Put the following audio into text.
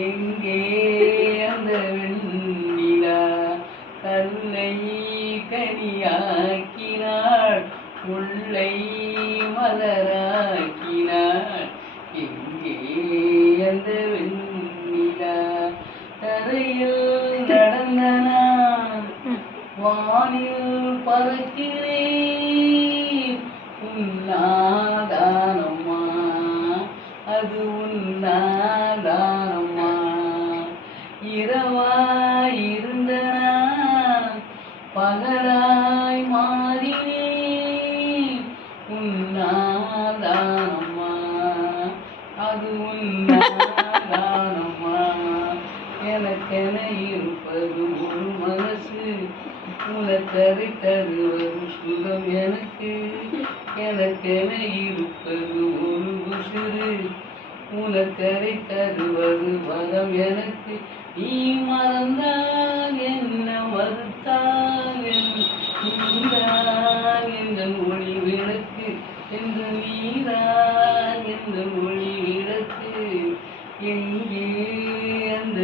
எங்கே அந்த வெண்ணிலா கல்லை கனியாக்கினாள் முல்லை மலராக்கினாள். எங்கே அந்த வெண்ணிலா தரையில் நடந்த நான் வானில் பறக்கிறேன். உன்னாதானம்மா அது உன்னாதானம்மா. இரவாயிருந்த நான் பகலாய் மாறினேன். உன்னாதானம்மா அது உன்னாதானம்மா. எனக்கென இருப்பது ஒரு மனசு உனக்கதை தருவது சுகம் எனக்கு. எனக்கென இருப்பது ஒரு உசுறு உனக்கதை தருவது வரம் எனக்கு. நீ மறந்தால் என்ன மறுத்தால் நீதான் என்ற ஒளி விளக்கு என்று நீதான் என்ற ஒளி விளக்கு. எங்கே அந்த